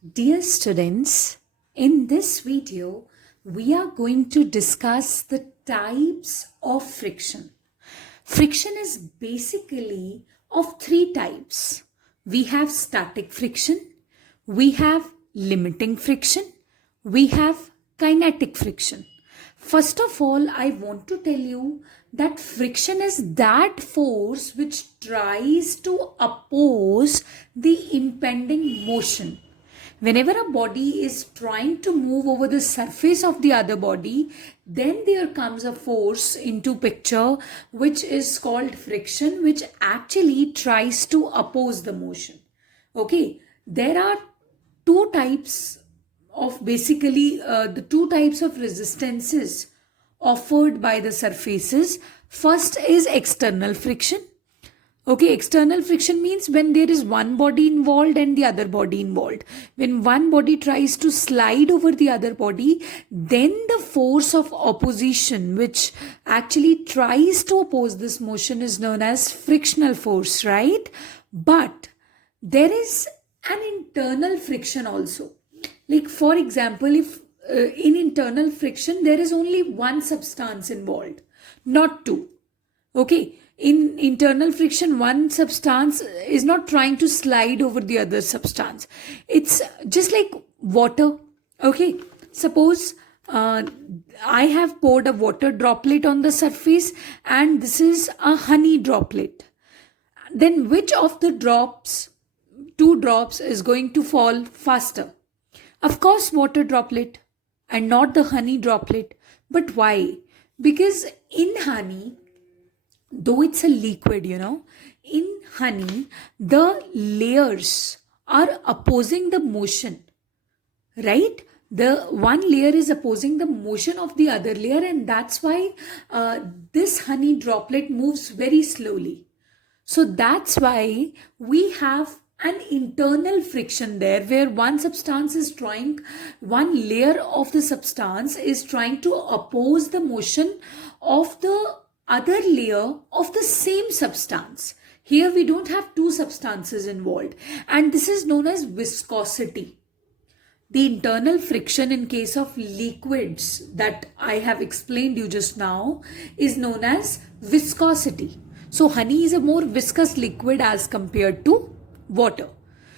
Dear students, in this video, we are going to discuss the types of friction. Friction is basically of three types. We have static friction, we have limiting friction, we have kinetic friction. First of all, I want to tell you that friction is that force which tries to oppose the impending motion. Whenever a body is trying to move over the surface of the other body, then there comes a force into picture which is called friction, which actually tries to oppose the motion. Okay, there are two types of the two types of resistances offered by the surfaces. First is external friction. Okay, external friction means when there is one body involved and the other body involved. When one body tries to slide over the other body, then the force of opposition, which actually tries to oppose this motion, is known as frictional force, right? But there is an internal friction also. Like, for example, if in internal friction, there is only one substance involved, not two. Okay, in internal friction, one substance is not trying to slide over the other substance. It's just like water. Okay, suppose I have poured a water droplet on the surface and this is a honey droplet. Then which of the two drops is going to fall faster? Of course, water droplet and not the honey droplet. But why? Because in honey, though it's a liquid, in honey, the layers are opposing the motion, right? The one layer is opposing the motion of the other layer, and that's why this honey droplet moves very slowly. So that's why we have an internal friction there where one layer of the substance is trying to oppose the motion of the other layer of the same substance. Here we don't have two substances involved, and this is known as viscosity. The internal friction in case of liquids that I have explained you just now is known as viscosity. So honey is a more viscous liquid as compared to water.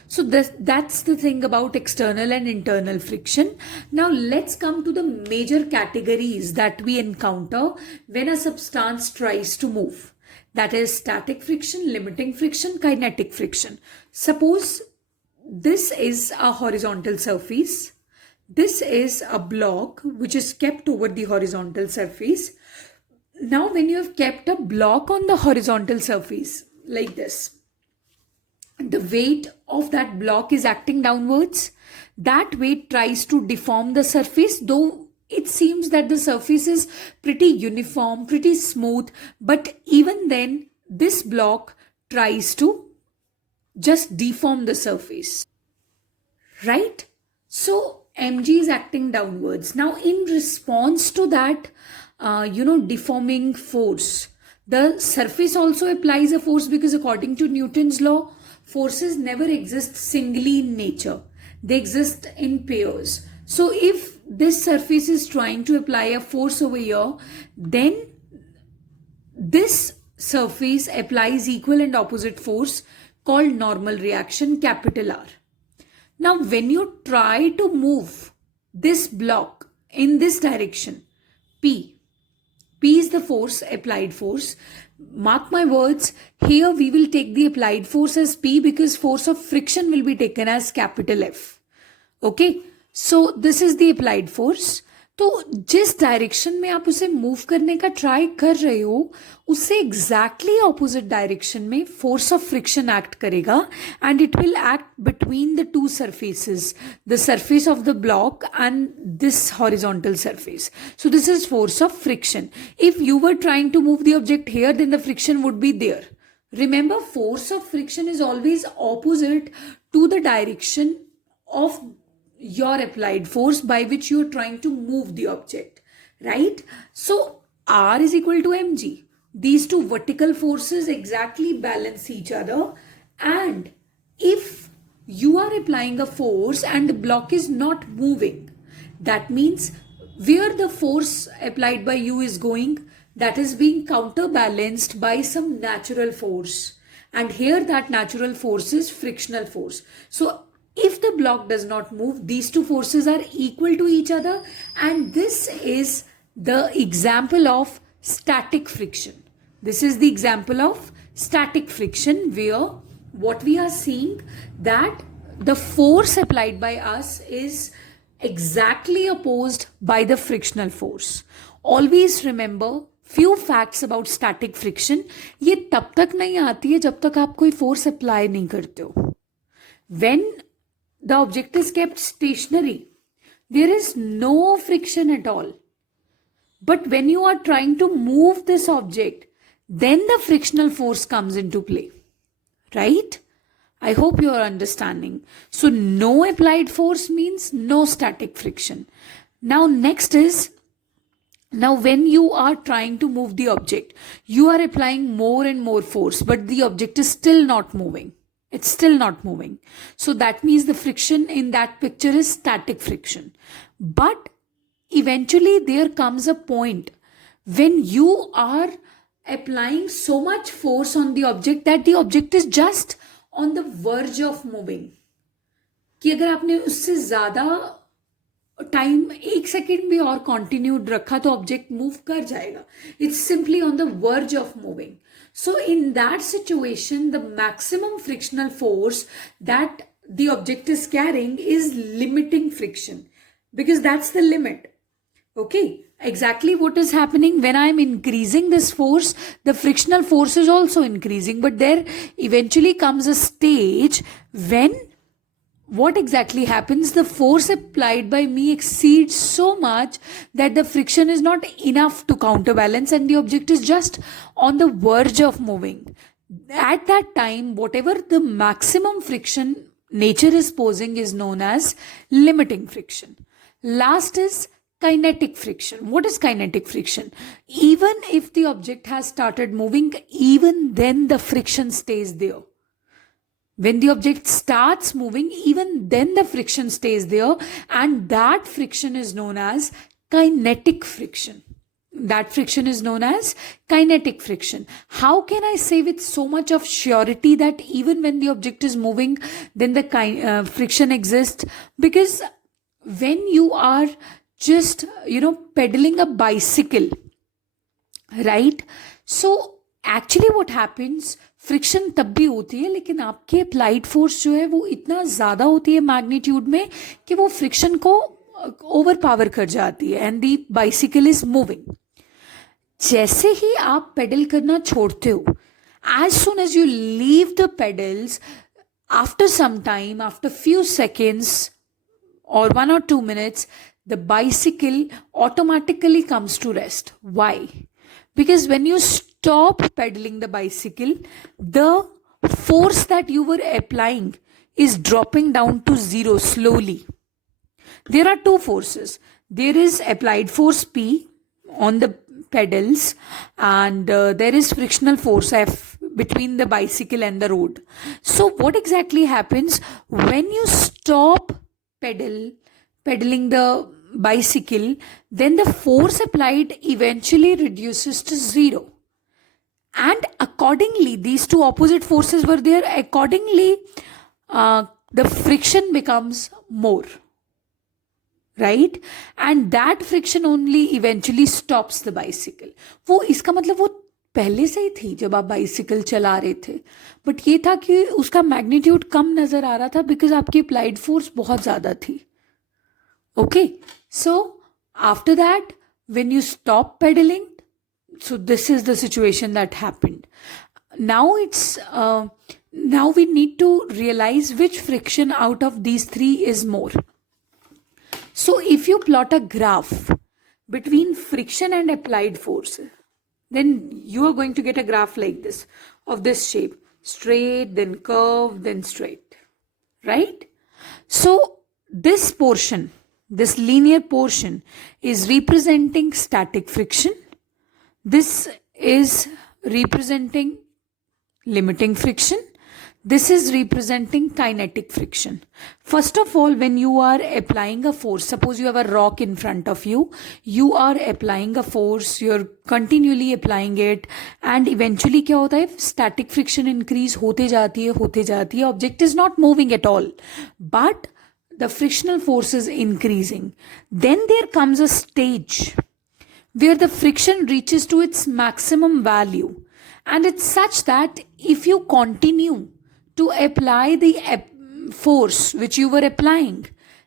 So that's the thing about external and internal friction. Now let's come to the major categories that we encounter when a substance tries to move. That is static friction, limiting friction, kinetic friction. Suppose this is a horizontal surface. This is a block which is kept over the horizontal surface. Now when you have kept a block on the horizontal surface like this, the weight of that block is acting downwards. That weight tries to deform the surface, though it seems that the surface is pretty uniform, pretty smooth, but even then this block tries to just deform the surface, right? So mg is acting downwards. Now in response to that deforming force, the surface also applies a force, because according to Newton's law, forces never exist singly in nature. They exist in pairs. So if this surface is trying to apply a force over here, then this surface applies equal and opposite force called normal reaction, capital R. Now when you try to move this block in this direction, P is the force, applied force. Mark my words, here we will take the applied force as P because force of friction will be taken as capital F. Okay, so this is the applied force. तो जिस direction में आप उसे move करने का try कर रहे हो, उससे एग्जैक्टली ऑपोजिट डायरेक्शन में फोर्स ऑफ फ्रिक्शन एक्ट करेगा, and it will act between the two surfaces, the surface of the block and this horizontal surface. So this is force of friction. If you were trying to move the object here, then the friction would be there. Remember, force of friction is always opposite to the direction of your applied force by which you are trying to move the object, right? So R is equal to mg. These two vertical forces exactly balance each other, and if you are applying a force and the block is not moving. That means where the force applied by you is going, that is being counterbalanced by some natural force. And here that natural force is frictional force. So if the block does not move, these two forces are equal to each other, and this is the example of static friction. This is the example of static friction, where what we are seeing, that the force applied by us is exactly opposed by the frictional force. Always remember few facts about static friction. ये तब तक नहीं आती है जब तक आप कोई force apply नहीं करते हो. When the object is kept stationary, there is no friction at all. But when you are trying to move this object, then the frictional force comes into play. Right? I hope you are understanding. So no applied force means no static friction. Now next is, now when you are trying to move the object, you are applying more and more force, but the object is still not moving. It's still not moving. So that means the friction in that picture is static friction. But eventually there comes a point when you are applying so much force on the object that the object is just on the verge of moving. कि अगर आपने उससे ज़्यादा time 1 second भी और continued रखा तो object move कर जाएगा. It's simply on the verge of moving. So in that situation, the maximum frictional force that the object is carrying is limiting friction, because that's the limit. Okay, exactly what is happening when I'm increasing this force, the frictional force is also increasing, but there eventually comes a stage when what exactly happens? The force applied by me exceeds so much that the friction is not enough to counterbalance and the object is just on the verge of moving. At that time, whatever the maximum friction nature is posing is known as limiting friction. Last is kinetic friction. What is kinetic friction? Even if the object has started moving, even then the friction stays there. When the object starts moving, even then the friction stays there, and that friction is known as kinetic friction. That friction is known as kinetic friction. How can I say with so much of surety that even when the object is moving, then the friction exists? Because when you are just, pedaling a bicycle, right? So actually what happens, friction तब भी होती है, लेकिन आपके applied force जो है वो इतना ज़्यादा होती है मैग्नीट्यूड में कि वो फ्रिक्शन को ओवर पावर कर जाती है and the bicycle is moving. जैसे ही आप पेडल करना छोड़ते हो, as soon as you leave the pedals, after some time, after few seconds और 1 or 2 minutes, the bicycle automatically comes to rest. Why? Because when you stop pedaling the bicycle, the force that you were applying is dropping down to zero slowly. There are two forces. There is applied force P on the pedals, and there is frictional force F between the bicycle and the road. So what exactly happens when you stop pedaling the bicycle? Then the force applied eventually reduces to zero. And accordingly, these two opposite forces were there. Accordingly, the friction becomes more, right? And that friction only eventually stops the bicycle. वो इसका मतलब वो पहले से ही थी जब आप bicycle चला रहे थे, बट ये था कि उसका मैग्नीट्यूड कम नज़र आ रहा था बिकॉज आपकी अप्लाइड फोर्स बहुत ज़्यादा थी. Okay, so after that, when you stop pedaling, so this is the situation that happened. Now now we need to realize which friction out of these three is more. So if you plot a graph between friction and applied force, then you are going to get a graph like this, of this shape, straight, then curved, then straight, right? So this portion, this linear portion, is representing static friction. This is representing limiting friction. This is representing kinetic friction. First of all, when you are applying a force, suppose you have a rock in front of you, you are applying a force, you're continually applying it, and eventually क्या होता है? Static friction increase होते जाती है, object is not moving at all, but the frictional force is increasing. Then there comes a stage where the friction reaches to its maximum value, and it's such that if you continue to apply the force which you were applying,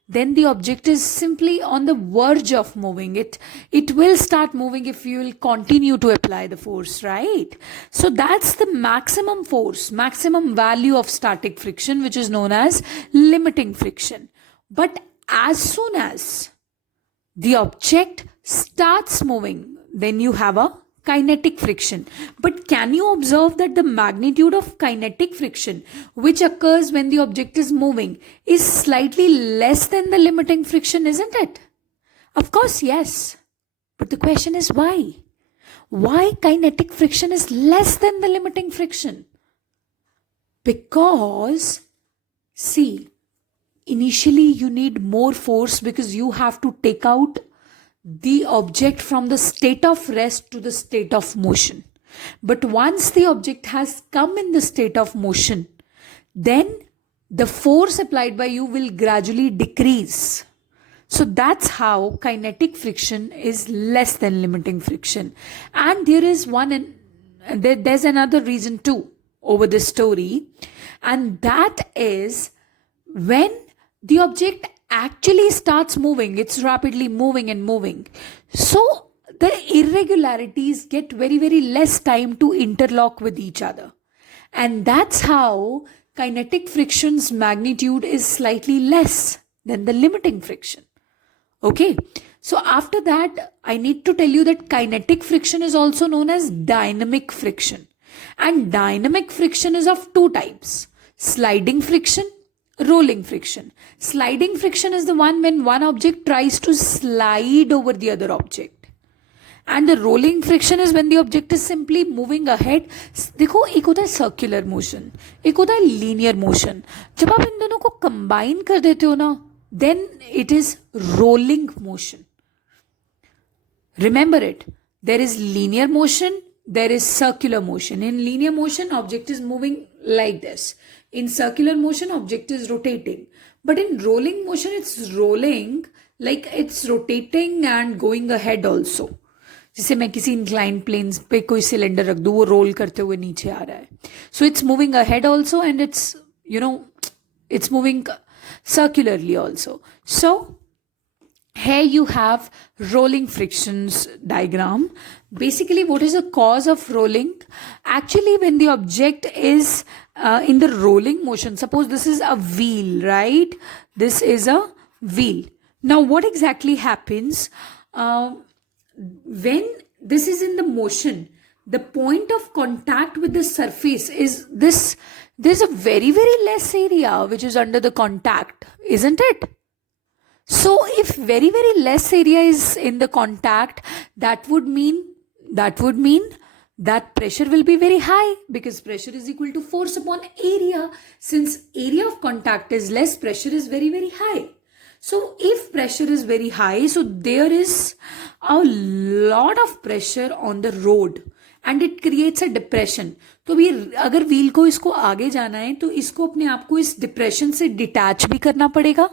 then the object is simply on the verge of moving. It will start moving if you will continue to apply the force, right? So that's the maximum force, maximum value of static friction, which is known as limiting friction. But as soon as the object starts moving, then you have a kinetic friction. But can you observe that the magnitude of kinetic friction which occurs when the object is moving is slightly less than the limiting friction, isn't it? Of course, yes. But the question is why? Why kinetic friction is less than the limiting friction? Because, see, initially you need more force because you have to take out the object from the state of rest to the state of motion. But once the object has come in the state of motion, then the force applied by you will gradually decrease. So that's how kinetic friction is less than limiting friction. And there is there's another reason too over this story, and that is when the object actually starts moving, it's rapidly moving and moving. So the irregularities get very, very less time to interlock with each other. And that's how kinetic friction's magnitude is slightly less than the limiting friction. Okay. So after that, I need to tell you that kinetic friction is also known as dynamic friction. And dynamic friction is of two types: sliding friction, rolling friction. Sliding friction is the one when one object tries to slide over the other object. And the rolling friction is when the object is simply moving ahead. देखो, एक होता है circular motion, एक होता है linear motion. जब आप इन दोनों को combine कर देते हो ना, then it is rolling motion. Remember it. There is linear motion, there is circular motion. In linear motion, object is moving like this. In circular motion, object is rotating. But in rolling motion, it's rolling like it's rotating and going ahead also. जैसे मैं किसी inclined planes पे कोई cylinder रख दूँ, वो roll करते हुए नीचे आ रहा है. So it's moving ahead also, and it's, it's moving circularly also. So here you have rolling frictions diagram. Basically, what is the cause of rolling? Actually, when the object is in the rolling motion, suppose this is a wheel, right? This is a wheel. Now, what exactly happens when this is in the motion? The point of contact with the surface is this. There's a very, very less area which is under the contact, isn't it? So if very, very less area is in the contact, that would mean that pressure will be very high, because pressure is equal to force upon area. Since area of contact is less, pressure is very, very high. So if pressure is very high, so there is a lot of pressure on the road and it creates a depression. तो भी अगर wheel को इसको आगे जाना है तो इसको अपने आप को इस डिप्रेशन से डिटैच भी करना पड़ेगा,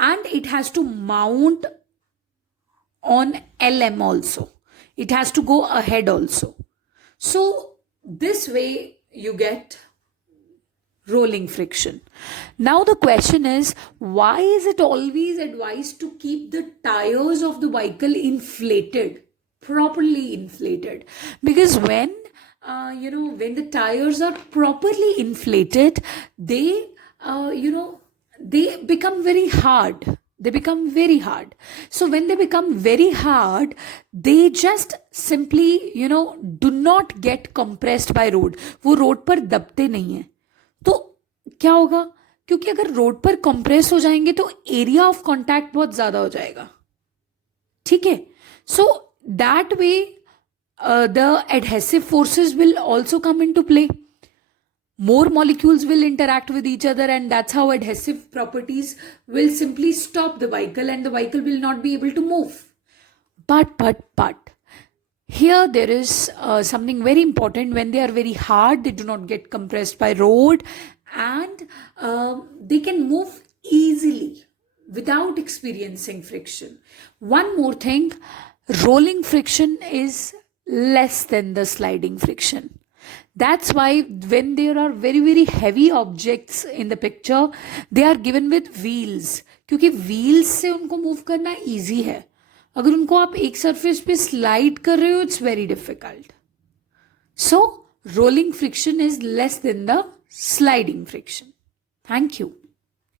and it has to mount on LM also. It has to go ahead also. So this way you get rolling friction. Now the question is, why is it always advised to keep the tires of the vehicle inflated, properly inflated? Because when when the tires are properly inflated, they they become very hard. So when they become very hard, they just simply do not get compressed by road. वो road पर दबते नहीं है. तो क्या होगा? क्योंकि अगर road पर कंप्रेस हो जाएंगे तो एरिया ऑफ कांटेक्ट बहुत ज्यादा हो जाएगा. ठीक है. So that way the adhesive forces will also come into play. more molecules will interact with each other, and that's how adhesive properties will simply stop the vehicle and the vehicle will not be able to move. But here there is something very important. When they are very hard, they do not get compressed by road, and they can move easily without experiencing friction. One more thing, rolling friction is less than the sliding friction. That's why when there are very very heavy objects in the picture, they are given with wheels, क्योंकि wheels से उनको move करना easy है. अगर उनको आप एक surface पे slide कर रहे हो, it's very difficult. So rolling friction is less than the sliding friction. Thank you.